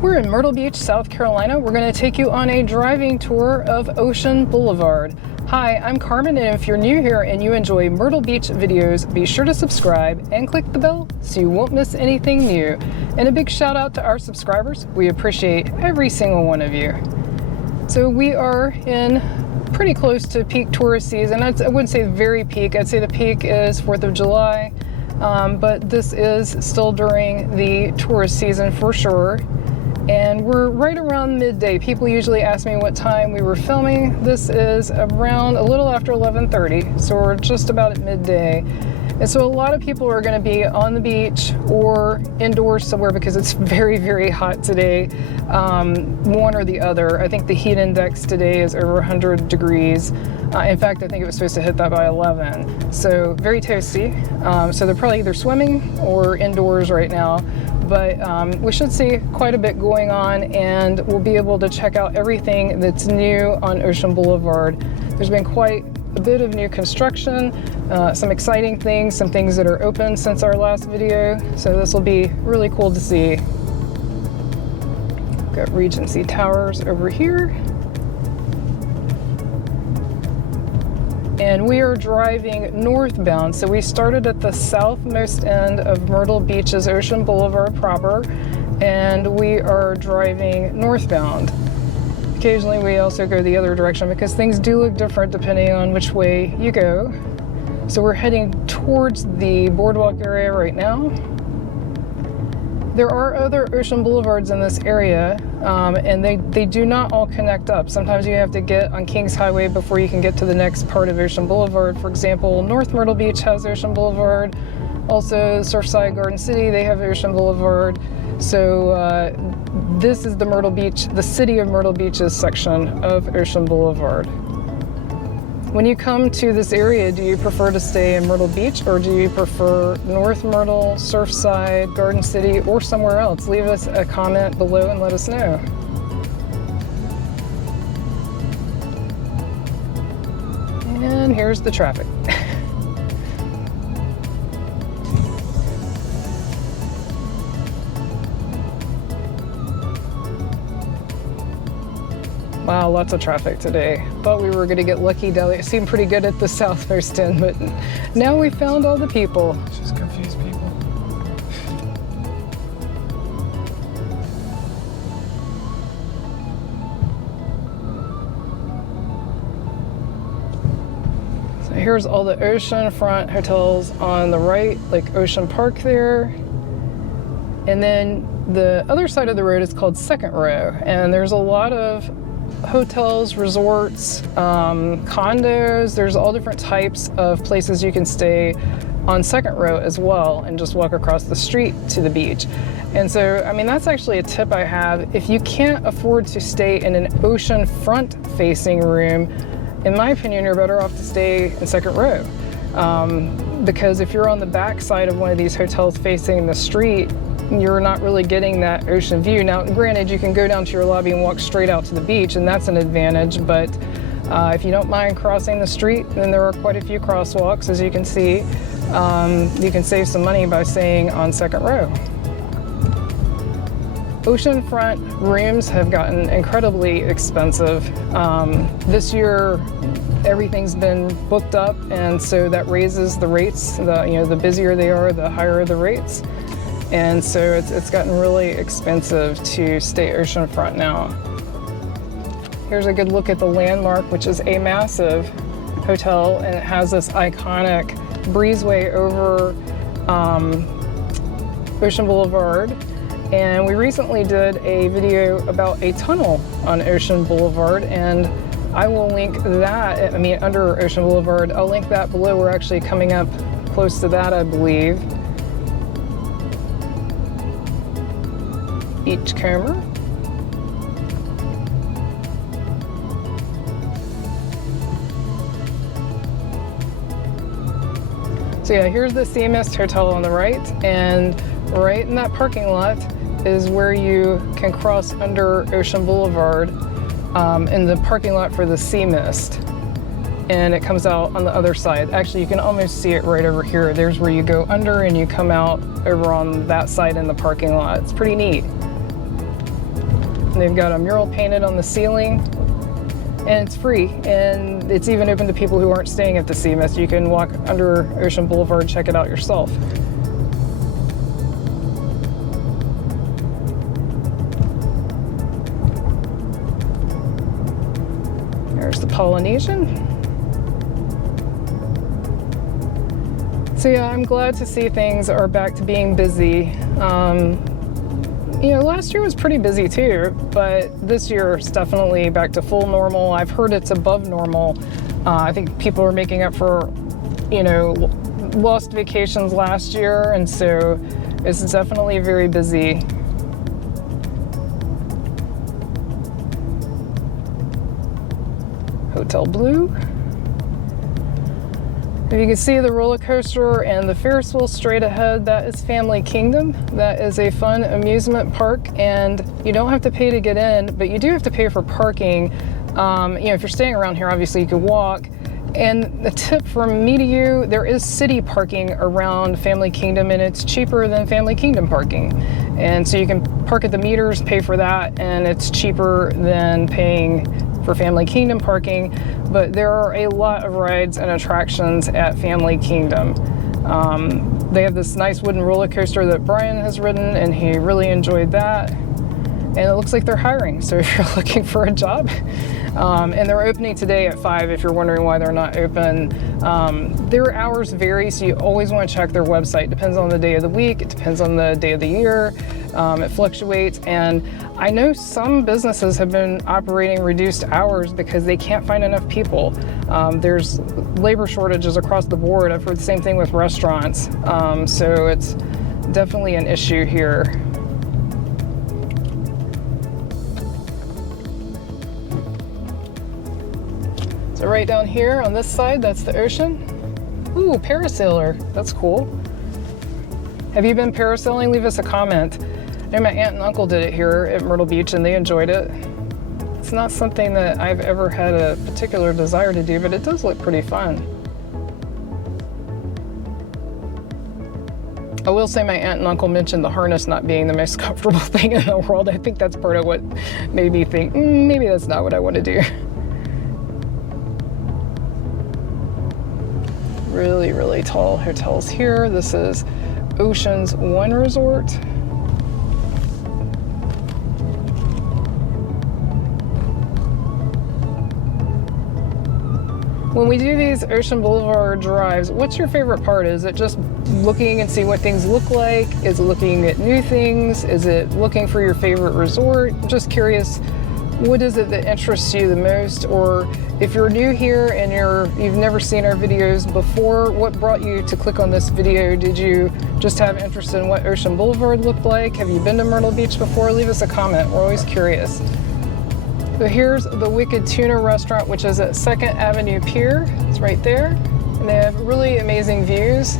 We're in Myrtle Beach, South Carolina. We're going to take you on a driving tour of Ocean Boulevard. Hi, I'm Carmen, and if you're new here and you enjoy Myrtle Beach videos, be sure to subscribe and click the bell so you won't miss anything new. And a big shout out to our subscribers. We appreciate every single one of you. So we are in pretty close to peak tourist season. I wouldn't say very peak. I'd say the peak is 4th of July, but this is still during the tourist season for sure. And we're right around midday. People usually ask me what time we were filming. This is around a little after 11:30, so we're just about at midday. And so a lot of people are going to be on the beach or indoors somewhere because it's very, very hot today. One or the other. I think the heat index today is over 100 degrees. In fact, I think it was supposed to hit that by 11. So very toasty. So they're probably either swimming or indoors right now. But we should see quite a bit going on, and we'll be able to check out everything that's new on Ocean Boulevard. There's been quite a bit of new construction, some exciting things, some things that are open since our last video. So this will be really cool to see. Got Regency Towers over here. And we are driving northbound. So we started at the southmost end of Myrtle Beach's Ocean Boulevard proper, and we are driving northbound. Occasionally we also go the other direction because things do look different depending on which way you go. So we're heading towards the Boardwalk area right now. There are other Ocean Boulevards in this area, and they do not all connect up. Sometimes you have to get on Kings Highway before you can get to the next part of Ocean Boulevard. For example, North Myrtle Beach has Ocean Boulevard. Also, Surfside Garden City, they have Ocean Boulevard. So this is the Myrtle Beach, the city of Myrtle Beach's section of Ocean Boulevard. When you come to this area, do you prefer to stay in Myrtle Beach, or do you prefer North Myrtle, Surfside, Garden City, or somewhere else? Leave us a comment below and let us know. And here's the traffic. Wow, lots of traffic today. Thought we were going to get lucky down there. It seemed pretty good at the southmost end, but now we found all the people. Just confuse people. So here's all the oceanfront hotels on the right, like Ocean Park there. And then the other side of the road is called Second Row, and there's a lot of hotels, resorts, condos. There's all different types of places you can stay on Second Row as well, and just walk across the street to the beach. And so, I mean, that's actually a tip I have. If you can't afford to stay in an ocean front facing room, in my opinion, you're better off to stay in Second Row. Because if you're on the back side of one of these hotels facing the street, you're not really getting that ocean view. Now, granted, you can go down to your lobby and walk straight out to the beach, and that's an advantage, but if you don't mind crossing the street, then there are quite a few crosswalks, as you can see. You can save some money by staying on Second Row. Oceanfront rooms have gotten incredibly expensive. This year, everything's been booked up, and so that raises the rates. The busier they are, the higher the rates. And so it's gotten really expensive to stay oceanfront now. Here's a good look at the Landmark, which is a massive hotel, and it has this iconic breezeway over Ocean Boulevard. And we recently did a video about a tunnel on Ocean Boulevard, and I will link that, under Ocean Boulevard. I'll link that below. We're actually coming up close to that, I believe. Beachcomber. So yeah, here's the Sea Mist Hotel on the right, and right in that parking lot is where you can cross under Ocean Boulevard in the parking lot for the Sea Mist. And it comes out on the other side. Actually, you can almost see it right over here. There's where you go under and you come out over on that side in the parking lot. It's pretty neat. They've got a mural painted on the ceiling, and it's free, and it's even open to people who aren't staying at the Seamouth. You can walk under Ocean Boulevard and check it out yourself. There's the Polynesian. So yeah, I'm glad to see things are back to being busy. You know, last year was pretty busy too, but this year it's definitely back to full normal. I've heard it's above normal. I think people are making up for, you know, lost vacations last year, and so it's definitely very busy. Hotel Blue. If you can see the roller coaster and the Ferris wheel straight ahead, that is Family Kingdom. That is a fun amusement park, and you don't have to pay to get in, but you do have to pay for parking. You know, if you're staying around here, obviously you could walk. And the tip from me to you, there is city parking around Family Kingdom, and it's cheaper than Family Kingdom parking. And so you can park at the meters, pay for that, and it's cheaper than paying for Family Kingdom parking. But there are a lot of rides and attractions at Family Kingdom. They have this nice wooden roller coaster that Brian has ridden, and he really enjoyed that. And it looks like they're hiring, so if you're looking for a job. And they're opening today at 5 if you're wondering why they're not open. Their hours vary, so you always want to check their website. It depends on the day of the week, it depends on the day of the year. It fluctuates, and I know some businesses have been operating reduced hours because they can't find enough people. There's labor shortages across the board. I've heard the same thing with restaurants. So it's definitely an issue here. So right down here on this side, that's the ocean. Ooh, parasailer, that's cool. Have you been parasailing? Leave us a comment. I know my aunt and uncle did it here at Myrtle Beach and they enjoyed it. It's not something that I've ever had a particular desire to do, but it does look pretty fun. I will say my aunt and uncle mentioned the harness not being the most comfortable thing in the world. I think that's part of what made me think, maybe that's not what I want to do. Really, really tall hotels here. This is Ocean's One Resort. When we do these Ocean Boulevard drives, what's your favorite part? Is it just looking and seeing what things look like? Is it looking at new things? Is it looking for your favorite resort? I'm just curious, what is it that interests you the most? Or if you're new here and you've never seen our videos before, what brought you to click on this video? Did you just have interest in what Ocean Boulevard looked like? Have you been to Myrtle Beach before? Leave us a comment. We're always curious. So here's the Wicked Tuna Restaurant, which is at 2nd Avenue Pier. It's right there. And they have really amazing views.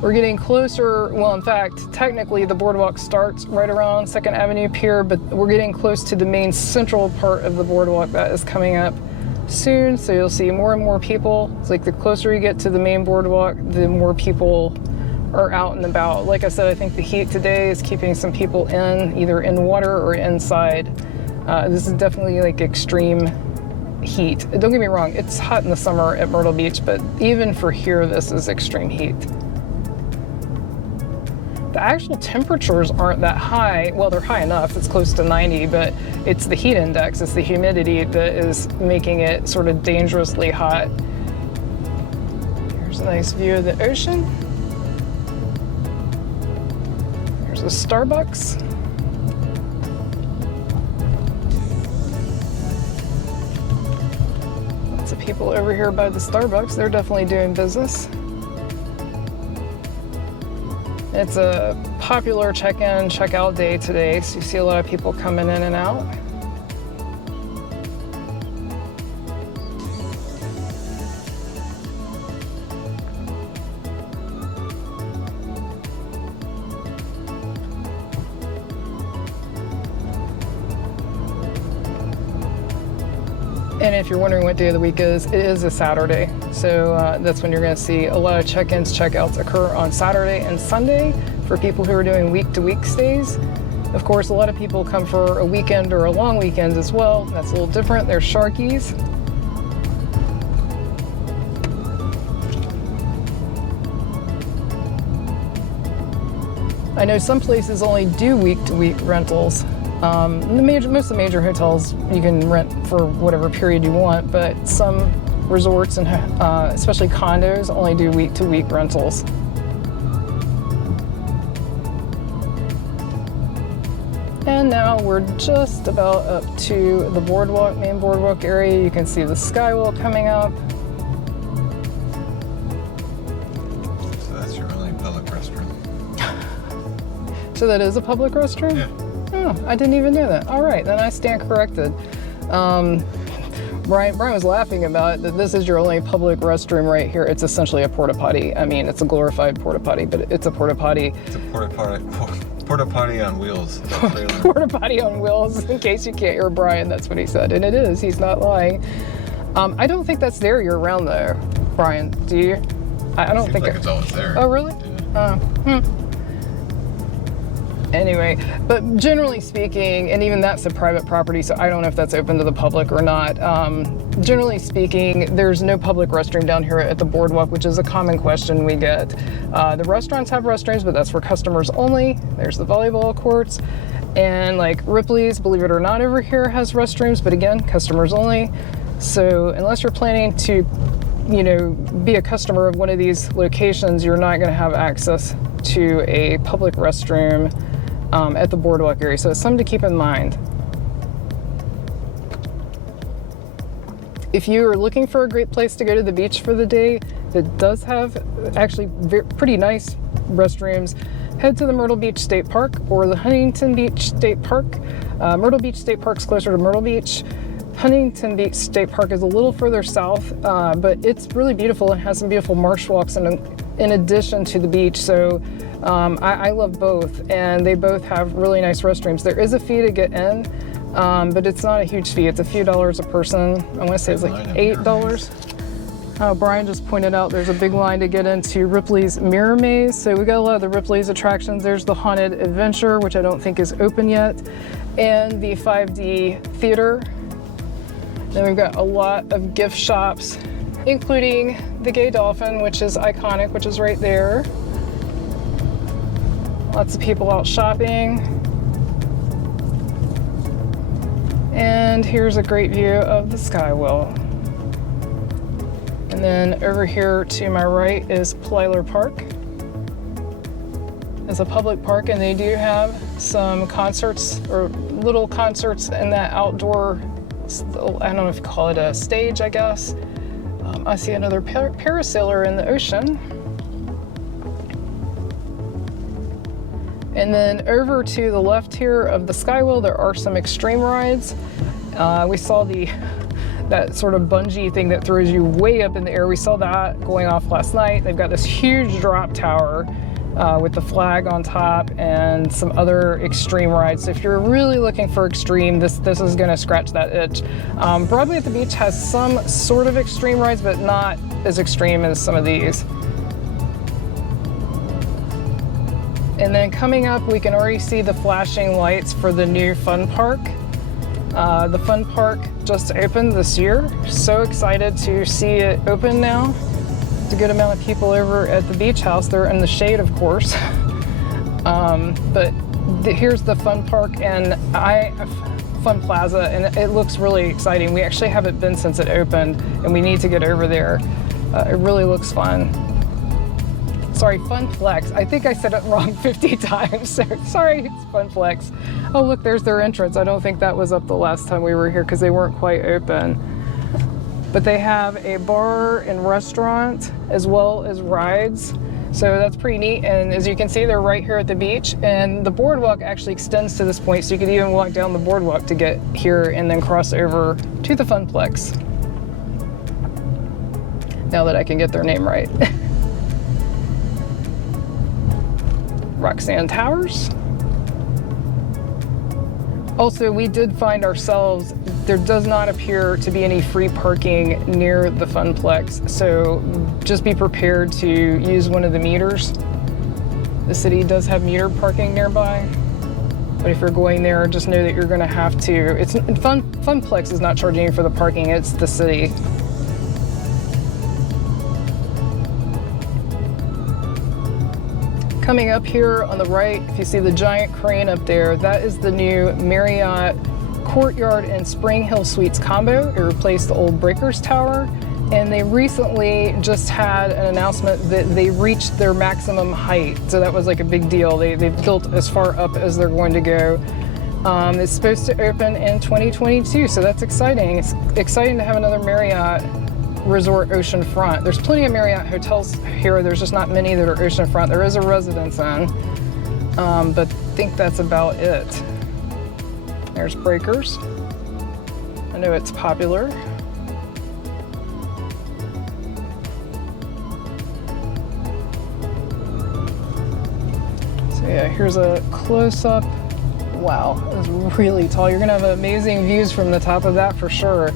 We're getting closer, well, in fact, technically the boardwalk starts right around 2nd Avenue Pier, but we're getting close to the main central part of the boardwalk that is coming up soon, so you'll see more and more people. It's like the closer you get to the main boardwalk, the more people are out and about. Like I said, I think the heat today is keeping some people in, either in water or inside. This is definitely like extreme heat. Don't get me wrong, it's hot in the summer at Myrtle Beach, but even for here, this is extreme heat. The actual temperatures aren't that high. Well, they're high enough, it's close to 90, but it's the heat index, it's the humidity that is making it sort of dangerously hot. Here's a nice view of the ocean. There's a Starbucks. Lots of people over here by the Starbucks. They're definitely doing business. It's a popular check-in, check-out day today, so you see a lot of people coming in and out. And if you're wondering what day of the week it is a Saturday. So that's when you're going to see a lot of check-ins, check-outs occur on Saturday and Sunday for people who are doing week-to-week stays. Of course, a lot of people come for a weekend or a long weekend as well. That's a little different. There's Sharkies. I know some places only do week-to-week rentals. Most of the major hotels you can rent for whatever period you want, but some resorts and especially condos only do week-to-week rentals. And now we're just about up to the boardwalk, main boardwalk area. You can see the Skywheel coming up. So that's your only public restroom. So that is a public restroom? Yeah. Oh, I didn't even know that. All right, then I stand corrected. Brian was laughing about it, that this is your only public restroom right here. It's essentially a porta potty. I mean, it's a glorified porta potty, but it's a porta potty. It's a porta potty on wheels. Porta potty on wheels, in case you can't hear Brian, that's what he said. And it is, he's not lying. I don't think that's there year round though, Brian, do you? I don't think like it's always there. Oh, really? Yeah. Anyway, but generally speaking, and even that's a private property, so I don't know if that's open to the public or not. Generally speaking, there's no public restroom down here at the boardwalk, which is a common question we get. The restaurants have restrooms, but that's for customers only. There's the volleyball courts. And like Ripley's, believe it or not, over here has restrooms, but again, customers only. So unless you're planning to, be a customer of one of these locations, you're not going to have access to a public restroom at the boardwalk area. So it's something to keep in mind. If you are looking for a great place to go to the beach for the day that does have actually pretty nice restrooms, head to the Myrtle Beach State Park or the Huntington Beach State Park. Myrtle Beach State Park is closer to Myrtle Beach. Huntington Beach State Park is a little further south, but it's really beautiful and has some beautiful marsh walks in addition to the beach. So I love both, and they both have really nice restrooms. There is a fee to get in, but it's not a huge fee. It's a few dollars a person. I want to say it's like $8. Brian just pointed out there's a big line to get into Ripley's Mirror Maze. So we got a lot of the Ripley's attractions. There's the Haunted Adventure, which I don't think is open yet, and the 5D Theater. Then we've got a lot of gift shops, including the Gay Dolphin, which is iconic, which is right there. Lots of people out shopping. And here's a great view of the Skywheel. And then over here to my right is Plyler Park. It's a public park, and they do have some concerts or little concerts in that outdoor, I don't know if you call it a stage, I guess. I see another parasailer in the ocean. And then over to the left here of the Skywheel, there are some extreme rides. We saw that sort of bungee thing that throws you way up in the air. We saw that going off last night. They've got this huge drop tower with the flag on top and some other extreme rides. So if you're really looking for extreme, this is gonna scratch that itch. Broadway at the Beach has some sort of extreme rides, but not as extreme as some of these. And then coming up, we can already see the flashing lights for the new Fun Park. The Fun Park just opened this year. So excited to see it open now. There's a good amount of people over at the beach house. They're in the shade, of course. But here's the Fun Park and Fun Plaza, and it looks really exciting. We actually haven't been since it opened, and we need to get over there. It really looks fun. Sorry, Funplex. I think I said it wrong 50 times. So sorry, it's Funplex. Oh, look, there's their entrance. I don't think that was up the last time we were here because they weren't quite open. But they have a bar and restaurant as well as rides. So that's pretty neat. And as you can see, they're right here at the beach. And the boardwalk actually extends to this point. So you could even walk down the boardwalk to get here and then cross over to the Funplex. Now that I can get their name right. Roxanne Towers. Also, we did find ourselves there does not appear to be any free parking near the Funplex, so just be prepared to use one of the meters. The city does have metered parking nearby, but if you're going there, just know that you're going to have to. Funplex is not charging you for the parking; it's the city. Coming up here on the right, if you see the giant crane up there, that is the new Marriott Courtyard and Springhill Suites combo. It replaced the old Breakers Tower, and they recently just had an announcement that they reached their maximum height. So that was like a big deal. They've built as far up as they're going to go. It's supposed to open in 2022, so that's exciting. It's exciting to have another Marriott resort oceanfront. There's plenty of Marriott hotels here. There's just not many that are oceanfront. There is a Residence Inn, but I think that's about it. There's Breakers. I know it's popular. So yeah, here's a close-up. Wow, it's really tall. You're gonna have amazing views from the top of that for sure.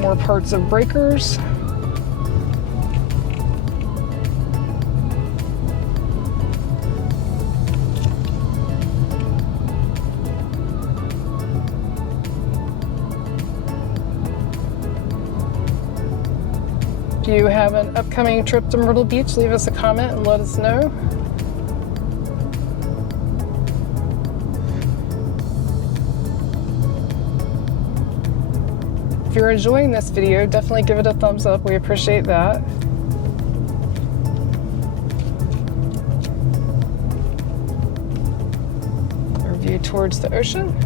More parts of Breakers. Do you have an upcoming trip to Myrtle Beach? Leave us a comment and let us know. If you're enjoying this video, definitely give it a thumbs up. We appreciate that. Our view towards the ocean.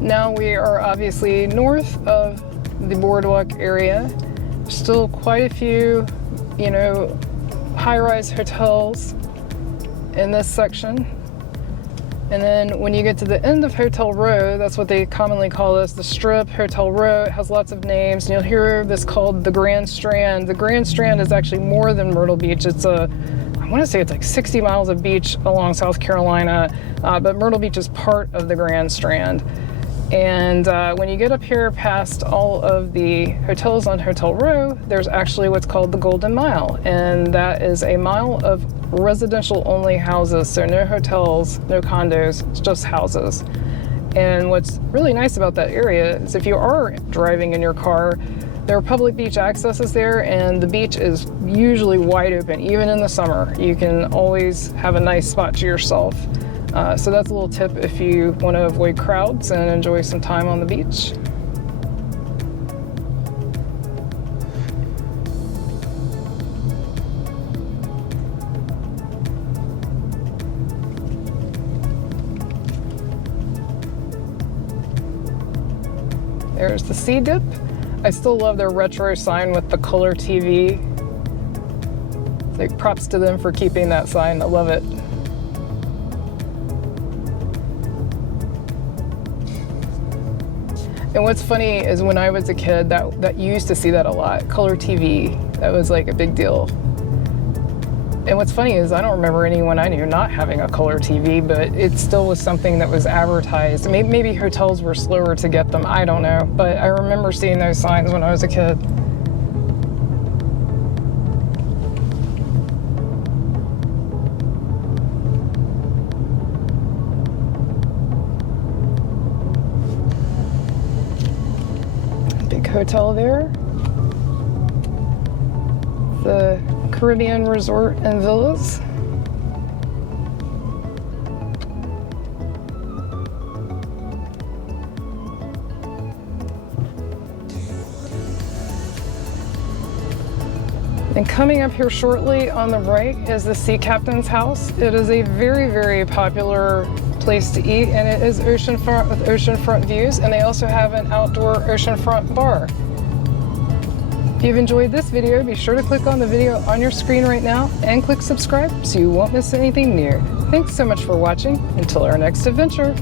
Now we are obviously north of the Boardwalk area. Still quite a few, high-rise hotels in this section. And then when you get to the end of Hotel Row, that's what they commonly call this, the Strip, Hotel Row. It has lots of names. And you'll hear this called the Grand Strand. The Grand Strand is actually more than Myrtle Beach. I want to say it's like 60 miles of beach along South Carolina, but Myrtle Beach is part of the Grand Strand. And when you get up here past all of the hotels on Hotel Row, there's actually what's called the Golden Mile. And that is a mile of residential only houses. So no hotels, no condos, it's just houses. And what's really nice about that area is if you are driving in your car, there are public beach accesses there, and the beach is usually wide open, even in the summer. You can always have a nice spot to yourself. So that's a little tip if you want to avoid crowds and enjoy some time on the beach. There's the Sea Dip. I still love their retro sign with the color TV. It's like props to them for keeping that sign. I love it. And what's funny is when I was a kid, that you used to see that a lot. Color TV, that was like a big deal. And what's funny is I don't remember anyone I knew not having a color TV, but it still was something that was advertised. Maybe hotels were slower to get them, I don't know. But I remember seeing those signs when I was a kid. Hotel there, the Caribbean Resort and Villas. And coming up here shortly on the right is the Sea Captain's House. It is a very, very popular place to eat, and it is oceanfront with oceanfront views, and they also have an outdoor oceanfront bar. If you've enjoyed this video, be sure to click on the video on your screen right now and click subscribe so you won't miss anything new. Thanks so much for watching. Until our next adventure.